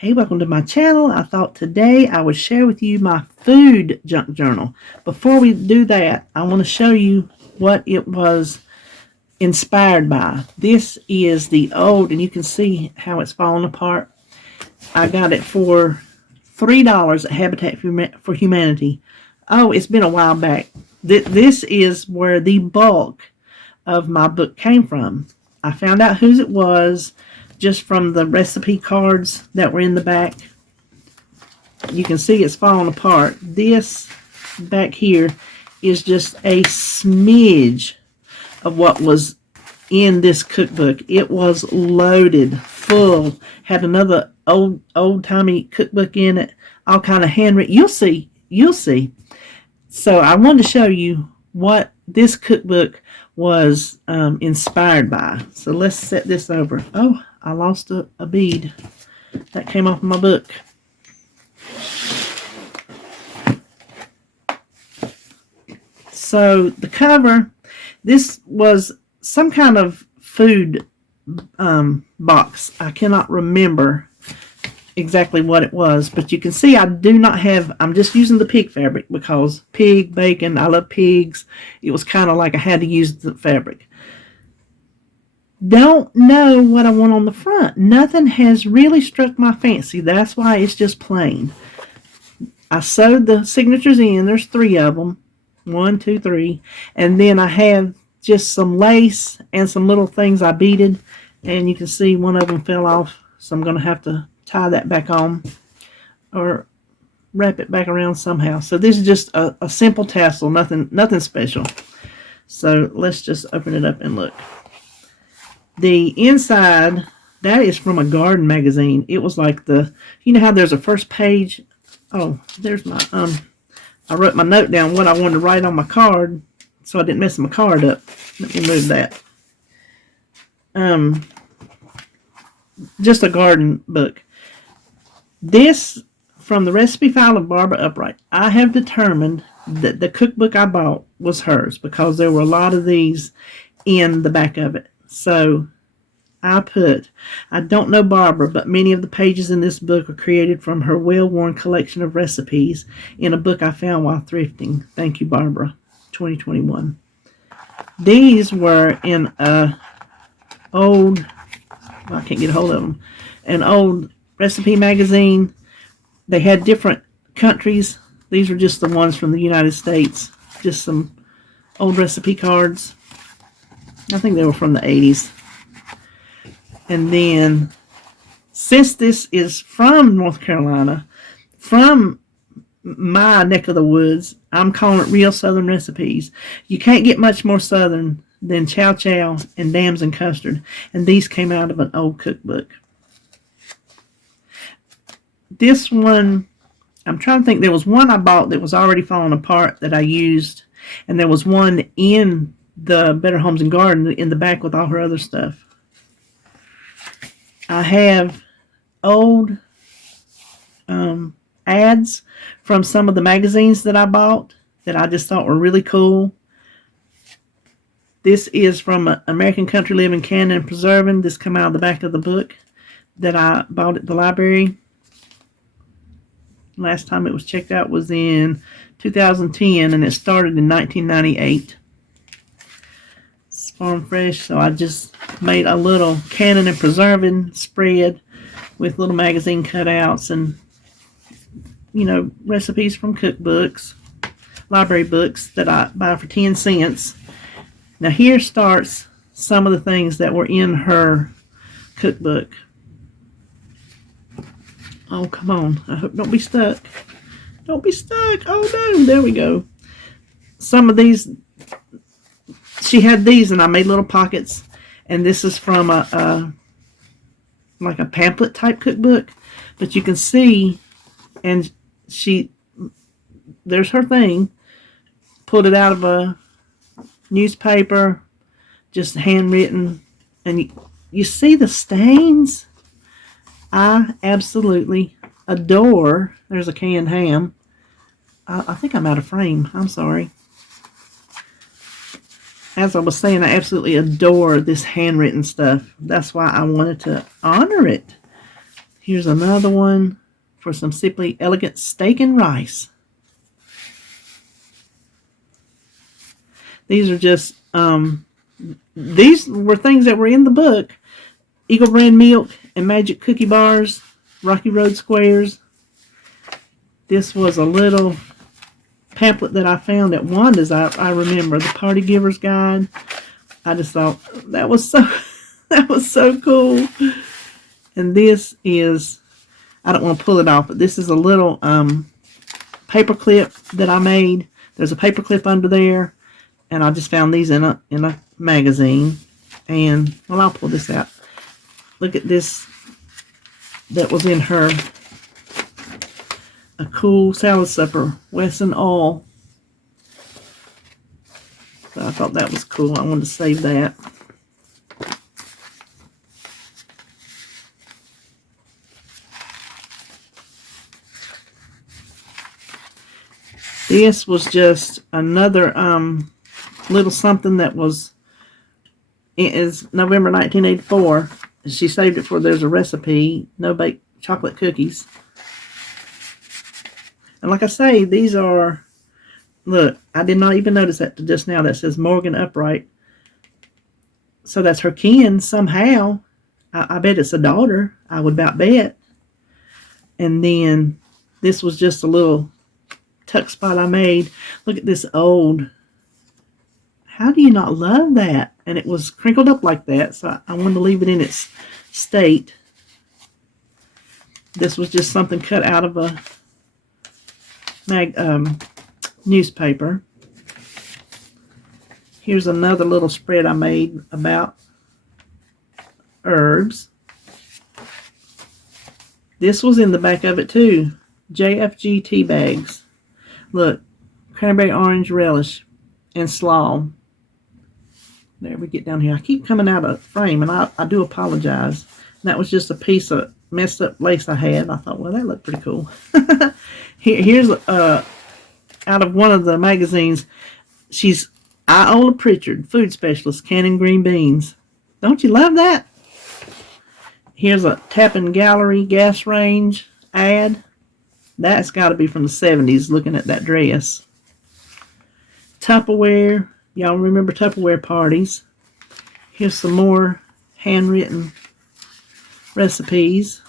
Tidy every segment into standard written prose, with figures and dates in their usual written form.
Hey, welcome to my channel. I thought today I would share with you my food junk journal. Before we do that, I want to show you what it was inspired by. This is the old, and you can see how it's falling apart. I got it for $3 at Habitat for Humanity. Oh, it's been a while back. This is where the bulk of my book came from. I found out whose it was just from the recipe cards that were in the back. You can see it's falling apart. This back here is just a smidge of what was in this cookbook. It was loaded, full, had another old-timey cookbook in it, all kind of handwritten. You'll see. So I wanted to show you what this cookbook was inspired by. So let's set this over. Oh, I lost a bead that came off my book. So the cover, this was some kind of food box. I cannot remember exactly what it was, but you can see I do not have, I'm just using the pig fabric because pig, bacon, I love pigs. It was kind of like I had to use the fabric. Don't know what I want on the front. Nothing has really struck my fancy. That's why it's just plain. I sewed the signatures in. There's 3 of them. 1, 2, 3. And then I have just some lace and some little things I beaded. And you can see one of them fell off. So I'm going to have to tie that back on or wrap it back around somehow. So this is just a simple tassel. Nothing special. So let's just open it up and look. The inside, that is from a garden magazine. It was like you know how there's a first page? Oh, there's my, I wrote my note down what I wanted to write on my card so I didn't mess my card up. Let me move that. Just a garden book. This, from the recipe file of Barbara Upright, I have determined that the cookbook I bought was hers because there were a lot of these in the back of it. So I don't know Barbara, but many of the pages in this book are created from her well-worn collection of recipes in a book I found while thrifting. Thank you, Barbara. 2021. These were in a old, I can't get a hold of them, an old recipe magazine. They had different countries. These were just the ones from the United States. Just some old recipe cards. I think they were from the 80s. And then, since this is from North Carolina, from my neck of the woods, I'm calling it Real Southern Recipes. You can't get much more Southern than chow chow and dams and custard. And these came out of an old cookbook. This one, I'm trying to think, there was one I bought that was already falling apart that I used. And there was one in the Better Homes and Garden in the back with all her other stuff. I have old ads from some of the magazines that I bought that I just thought were really cool. This is from American Country Living, Canning and Preserving. This came out of the back of the book that I bought at the library. Last time it was checked out was in 2010, and it started in 1998. It's farm fresh, so I just made a little Canning and Preserving spread with little magazine cutouts and, you know, recipes from cookbooks, library books that I buy for 10 cents. Now here starts some of the things that were in her cookbook. Oh, come on. I hope don't be stuck. Don't be stuck. Oh, no. There we go. Some of these, she had these, and I made little pockets. And this is from like a pamphlet type cookbook. But you can see, and there's her thing. Pulled it out of a newspaper, just handwritten. And you see the stains? I absolutely adore, there's a canned ham. I think I'm out of frame. I'm sorry. As I was saying, I absolutely adore this handwritten stuff. That's why I wanted to honor it. Here's another one for some simply elegant steak and rice. These are just, these were things that were in the book. Eagle Brand Milk and Magic Cookie Bars, Rocky Road Squares. This was a little pamphlet that I found at Wanda's, I remember, the Party Giver's Guide. I just thought that was so that was so cool. And this is, I don't want to pull it off, but this is a little paper clip that I made. There's a paper clip under there, and I just found these in a magazine. And well, I'll pull this out. Look at this that was in her A Cool Salad Supper, Wesson All. So I thought that was cool. I wanted to save that. This was just another little something that was, it is November 1984. She saved it for, there's a recipe, no-bake chocolate cookies. And like I say, these are, look, I did not even notice that just now. That says Morgan Upright. So that's her kin somehow. I bet it's a daughter. I would about bet. And then this was just a little tuck spot I made. Look at this old. How do you not love that? And it was crinkled up like that. So I wanted to leave it in its state. This was just something cut out of a newspaper. Here's another little spread I made about herbs. This was in the back of it too. JFG tea bags. Look, cranberry orange relish and slaw. There, we get down here. I keep coming out of frame, and I do apologize. That was just a piece of messed up lace I had. I thought, well, that looked pretty cool. Here's out of one of the magazines. She's Iola Pritchard, food specialist, canning green beans. Don't you love that? Here's a Tappan Gallery gas range ad. That's got to be from the 70s, looking at that dress. Tupperware. Y'all remember Tupperware parties. Here's some more handwritten recipes.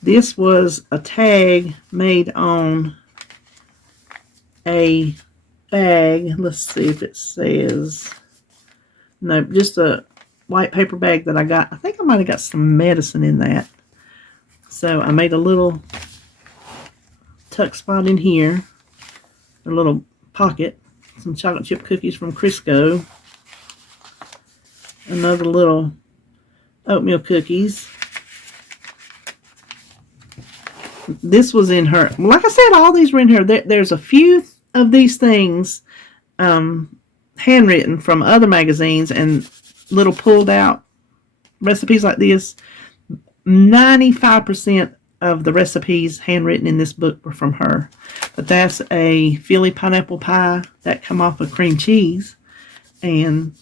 This was a tag made on a bag. Let's see if it says. No, just a white paper bag that I got. I think I might have got some medicine in that. So I made a little tuck spot in here. A little pocket. Some chocolate chip cookies from Crisco. Another little oatmeal cookies. This was in her. Like I said, all these were in her. There's a few of these things handwritten from other magazines and little pulled out recipes like this. 95% of the recipes handwritten in this book were from her. But that's a Philly pineapple pie that come off of cream cheese. And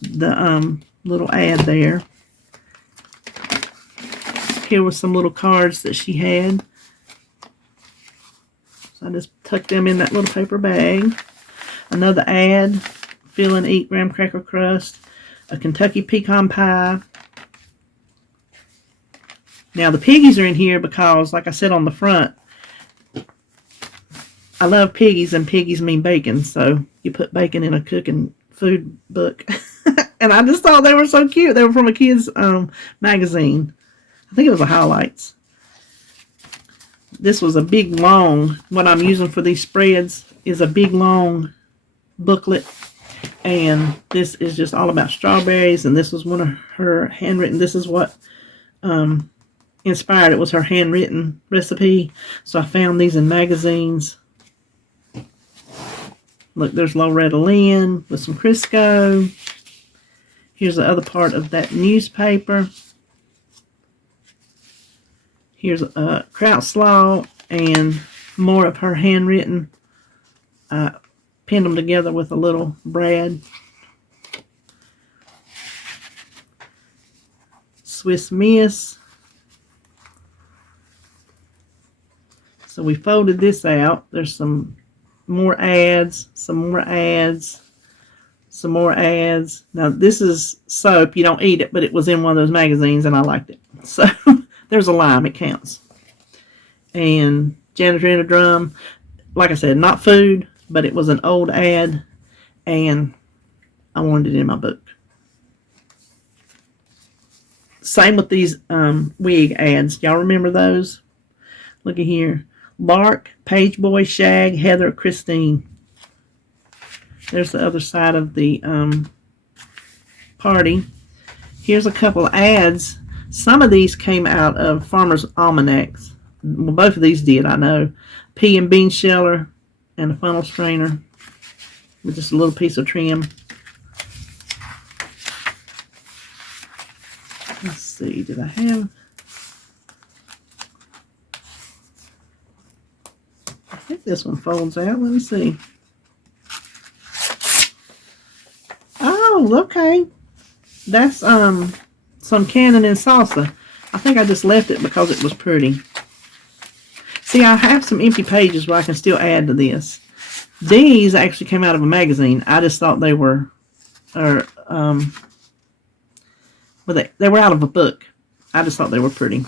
the little ad there. Here was some little cards that she had. So I just tucked them in that little paper bag. Another ad. Feel and eat graham cracker crust. A Kentucky pecan pie. Now the piggies are in here because, like I said on the front, I love piggies, and piggies mean bacon. So you put bacon in a cooking food book. And I just thought they were so cute. They were from a kid's magazine. I think it was a Highlights. This was a big, long, what I'm using for these spreads is a big, long booklet. And this is just all about strawberries. And this was one of her handwritten. This is what inspired it, was her handwritten recipe. So I found these in magazines. Look, there's Loretta Lynn with some Crisco. Here's the other part of that newspaper. Here's a kraut slaw and more of her handwritten. Pinned them together with a little brad. Swiss Miss. So we folded this out. There's some more ads, some more ads, some more ads. Now this is soap. You don't eat it, but it was in one of those magazines and I liked it. So there's a lime. It counts. And Janitor in a Drum. Like I said, not food, but it was an old ad and I wanted it in my book. Same with these wig ads. Y'all remember those? Look at here. Lark, Pageboy, Shag, Heather, Christine. There's the other side of the party. Here's a couple of ads. Some of these came out of Farmer's Almanacs. Well, both of these did, I know. Pea and bean sheller and a funnel strainer with just a little piece of trim. Let's see, did I have... I think this one folds out. Let me see. Oh, okay. That's some cannon and salsa. I think I just left it because it was pretty. See, I have some empty pages where I can still add to this. These actually came out of a magazine. I just thought they were, well, they were out of a book. I just thought they were pretty.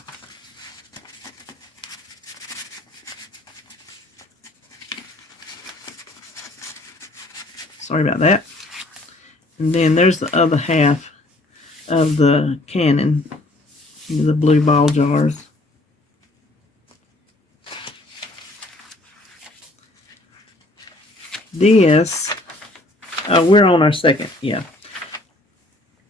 Sorry about that. And then there's the other half of the cannon, the blue ball jars. This, we're on our second, yeah.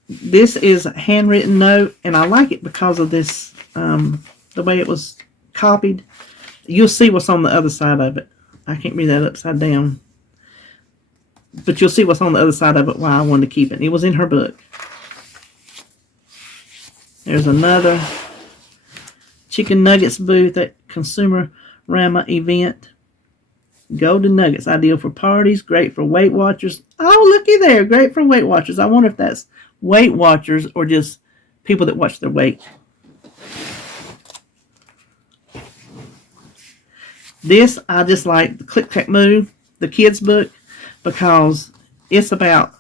This is a handwritten note, and I like it because of this, the way it was copied. You'll see what's on the other side of it. I can't read that upside down. But you'll see what's on the other side of it why I wanted to keep it. It was in her book. There's another chicken nuggets booth at Consumer Rama event. Golden nuggets, ideal for parties, great for Weight Watchers. Oh, looky there, great for Weight Watchers. I wonder if that's Weight Watchers or just people that watch their weight. This, I just like the Click Clack Moo, the kids book, because it's about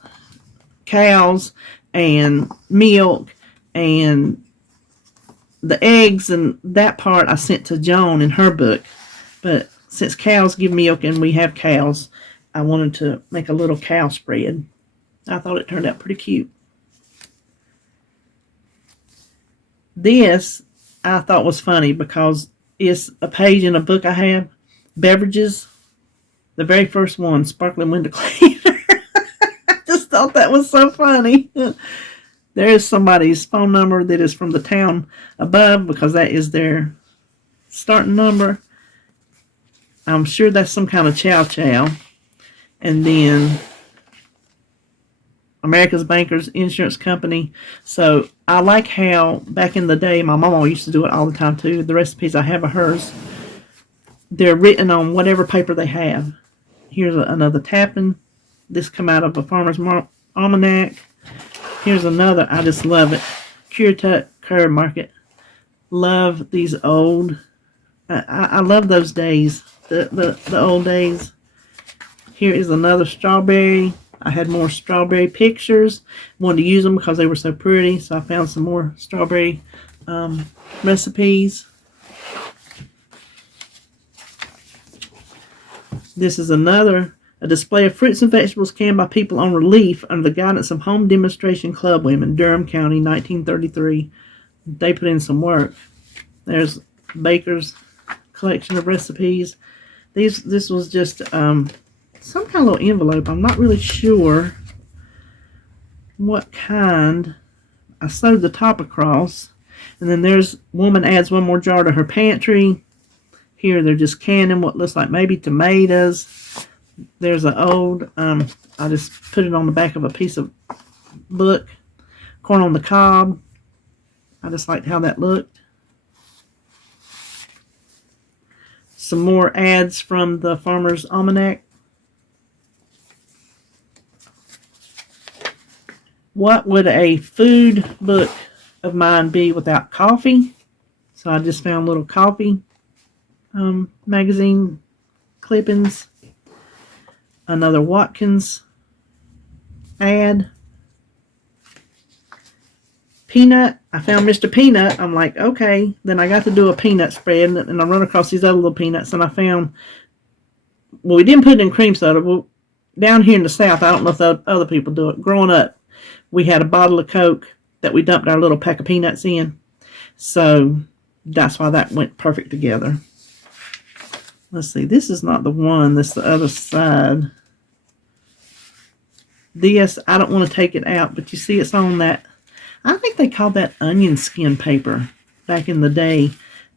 cows and milk and the eggs, and that part I sent to Joan in her book. But since cows give milk and we have cows, I wanted to make a little cow spread. I thought it turned out pretty cute. This I thought was funny because it's a page in a book I have. Beverages. The very first one, sparkling window cleaner. I just thought that was so funny. There is somebody's phone number that is from the town above because that is their starting number. I'm sure that's some kind of chow chow. And then America's Bankers Insurance Company. So I like how back in the day, my mama used to do it all the time too. The recipes I have of hers, they're written on whatever paper they have. Here's another tapping. This come out of a Farmer's Almanac. Here's another. I just love it. Cure-Tut Curb Market. Love these old. I love those days. The old days. Here is another strawberry. I had more strawberry pictures. Wanted to use them because they were so pretty. So I found some more strawberry recipes. This is a display of fruits and vegetables canned by people on relief under the guidance of Home Demonstration Club women, Durham County, 1933. They put in some work. There's Baker's collection of recipes. This was just some kind of little envelope. I'm not really sure what kind. I sewed the top across. And then there's woman adds one more jar to her pantry. Here they're just canning what looks like maybe tomatoes. There's an old, I just put it on the back of a piece of book. Corn on the cob. I just liked how that looked. Some more ads from the Farmer's Almanac. What would a food book of mine be without coffee. So I just found little coffee magazine clippings. Another Watkins ad. Peanut. I found Mr. Peanut. I'm like, okay. Then I got to do a peanut spread, and I run across these other little peanuts, and I found, well, we didn't put it in cream soda. Well, down here in the South, I don't know if other people do it. Growing up, we had a bottle of Coke that we dumped our little pack of peanuts in. So that's why that went perfect together. Let's see. This is not the one. This is the other side. This, I don't want to take it out, but you see it's on that. I think they called that onion skin paper back in the day.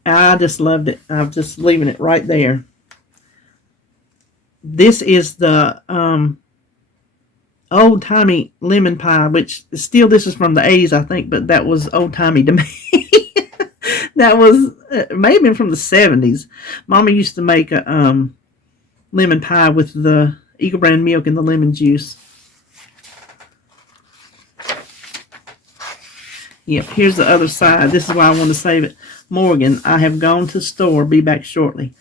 I just loved it. I'm just leaving it right there. This is the Old-Timey Lemon Pie, which is still, this is from the 80s, I think, but that was old-timey to me. That was, it may have been from the 70s. Mama used to make a lemon pie with the Eagle brand milk and the lemon juice. Yep, here's the other side. This is why I want to save it. Morgan, I have gone to the store. Be back shortly.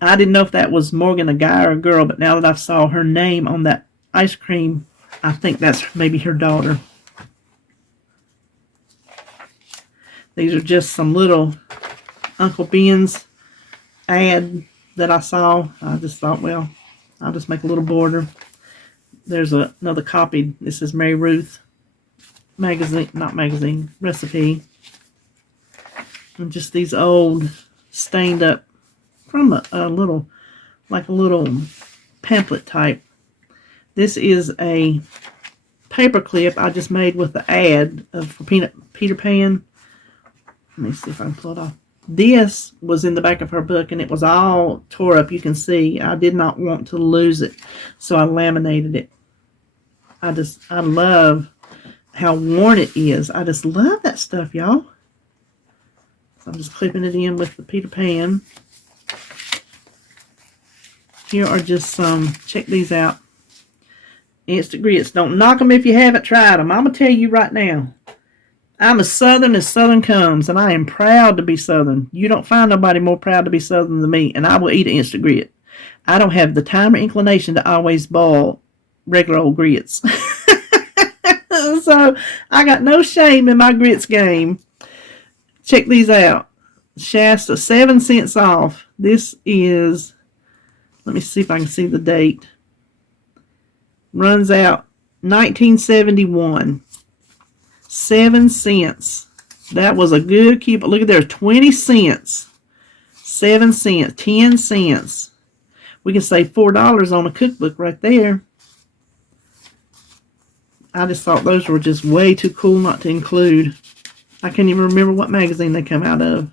I didn't know if that was Morgan, a guy or a girl, but now that I saw her name on that ice cream, I think that's maybe her daughter. These are just some little Uncle Ben's ad that I saw. I just thought, well, I'll just make a little border. There's another copy. This is Mary Ruth magazine, not magazine, recipe. And just these old stained up from a little, like a little pamphlet type. This is a paper clip I just made with the ad for Peter Pan. Let me see if I can pull it off. This was in the back of her book, and it was all tore up. You can see I did not want to lose it, so I laminated it. I love how worn it is. I just love that stuff, y'all. So I'm just clipping it in with the Peter Pan. Here are just some, check these out. Instant grits. Don't knock them if you haven't tried them. I'm going to tell you right now. I'm as Southern comes, and I am proud to be Southern. You don't find nobody more proud to be Southern than me, and I will eat an instant grit. I don't have the time or inclination to always boil regular old grits. So I got no shame in my grits game. Check these out. Shasta, 7 cents off. This is, let me see if I can see the date. Runs out 1971. 7 cents. That was a good keep. Look at there, 20 cents. 7 cents, 10 cents. We can save $4 on a cookbook right there. I just thought those were just way too cool not to include. I can't even remember what magazine they come out of.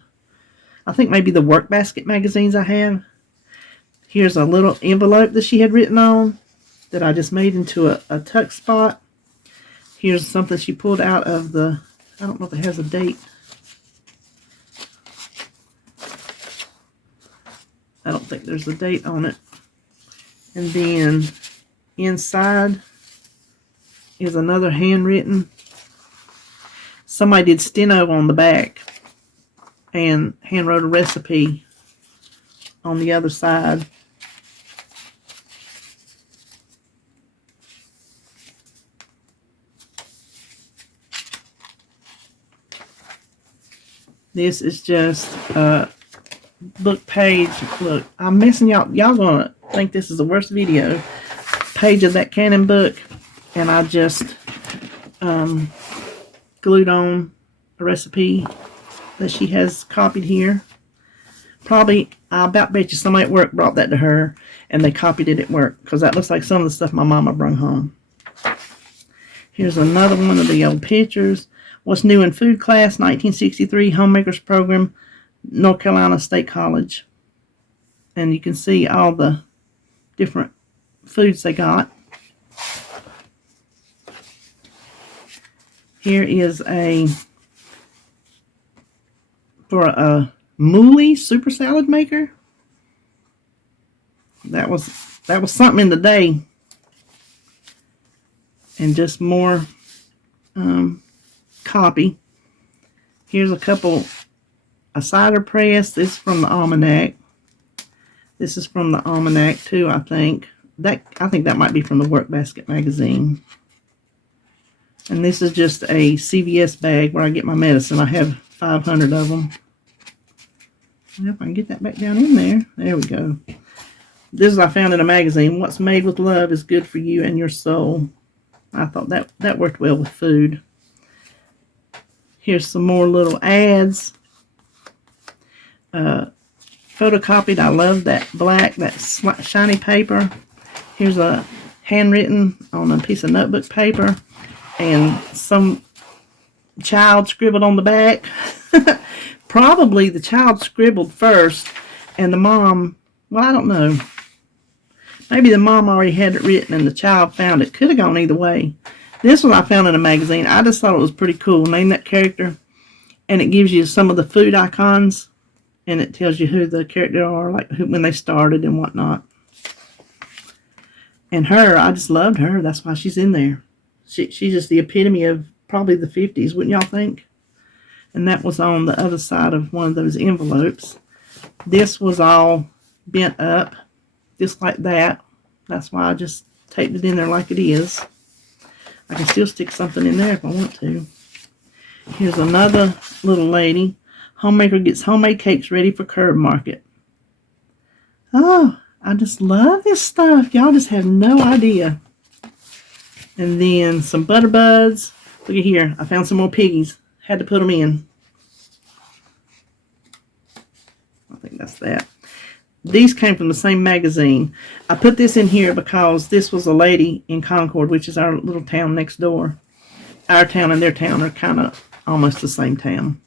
I think maybe the Work Basket magazines I have. Here's a little envelope that she had written on that I just made into a tuck spot. Here's something she pulled out of the, I don't know if it has a date. I don't think there's a date on it. And then inside is another handwritten. Somebody did steno on the back and hand wrote a recipe on the other side. This is just a book page. Look, I'm messing y'all. Y'all gonna think this is the worst video. Page of that Canon book, and I just glued on a recipe that she has copied here. Probably, I about bet you somebody at work brought that to her, and they copied it at work, because that looks like some of the stuff my mama brought home. Here's another one of the old pictures. What's new in food class, 1963, homemakers program, North Carolina State College. And you can see all the different foods they got. Here is for a Mooley super salad maker. That was something in the day. And just more copy. Here's a cider press. This is from the almanac. This is from the almanac too, I think. I think that might be from the Workbasket magazine. And this is just a CVS bag where I get my medicine. I have 500 of them. Well, if I can get that back down in there. There we go. This is I found in a magazine. What's made with love is good for you and your soul. I thought that worked well with food. Here's some more little ads. Photocopied. I love that black, that shiny paper. Here's a handwritten on a piece of notebook paper. And some child scribbled on the back. Probably the child scribbled first. And the mom, well, I don't know. Maybe the mom already had it written and the child found it. Could have gone either way. This one I found in a magazine. I just thought it was pretty cool. Name that character. And it gives you some of the food icons. And it tells you who the character are, like when they started and whatnot. And her, I just loved her. That's why she's in there. She's just the epitome of probably the 50s, wouldn't y'all think? And that was on the other side of one of those envelopes. This was all bent up, just like that. That's why I just taped it in there like it is. I can still stick something in there if I want to. Here's another little lady. Homemaker gets homemade cakes ready for curb market. Oh, I just love this stuff. Y'all just have no idea. And then some butter buds. Look at here. I found some more piggies. Had to put them in. I think that's that. These came from the same magazine. I put this in here because this was a lady in Concord, which is our little town next door. Our town and their town are kind of almost the same town.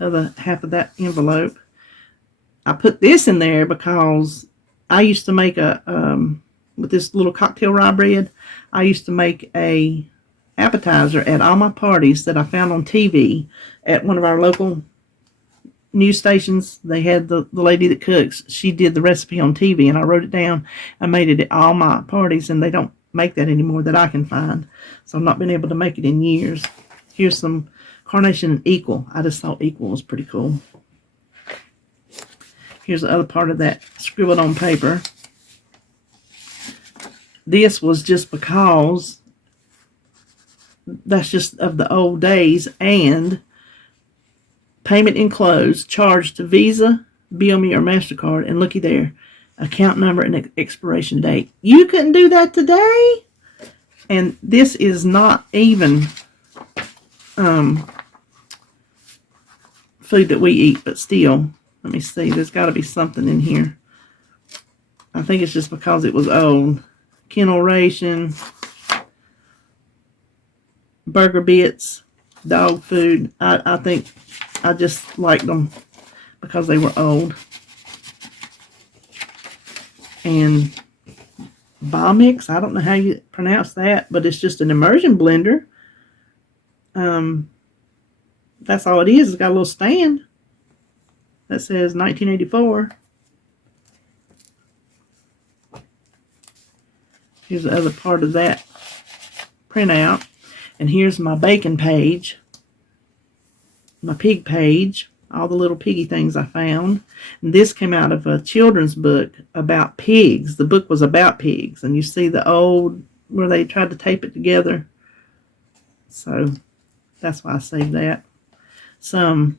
Other half of that envelope. I put this in there because I used to make with this little cocktail rye bread, I used to make a appetizer at all my parties that I found on TV at one of our local news stations. They had the lady that cooks. She did the recipe on TV, and I wrote it down. I made it at all my parties, and they don't make that anymore that I can find. So I've not been able to make it in years. Here's some Carnation and Equal. I just thought Equal was pretty cool. Here's the other part of that scribbled on paper. This was just because that's just of the old days. And payment enclosed, charged to Visa, BOME, or MasterCard. And looky there, account number and expiration date. You couldn't do that today? And this is not even food that we eat, but still. Let me see. There's got to be something in here. I think it's just because it was old. Kennel ration, burger bits, dog food. I think I just liked them because they were old. And Bomix, I don't know how you pronounce that, but it's just an immersion blender. That's all it is. It's got a little stand that says 1984. Here's the other part of that printout. And here's my bacon page, my pig page, all the little piggy things I found. And this came out of a children's book about pigs. The book was about pigs. And you see the old, where they tried to tape it together. So that's why I saved that. Some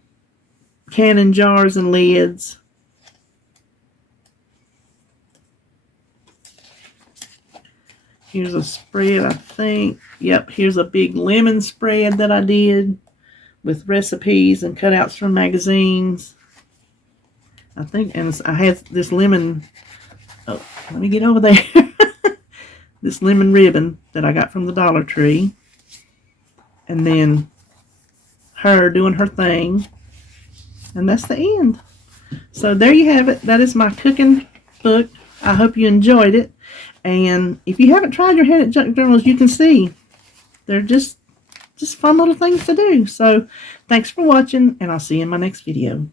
canning jars and lids. Here's a spread, I think. Yep, here's a big lemon spread that I did with recipes and cutouts from magazines. I think, and I had this lemon, oh, let me get over there. This lemon ribbon that I got from the Dollar Tree. And then her doing her thing. And that's the end. So there you have it. That is my cooking book. I hope you enjoyed it. And if you haven't tried your hand at junk journals, you can see they're just fun little things to do. So thanks for watching, and I'll see you in my next video.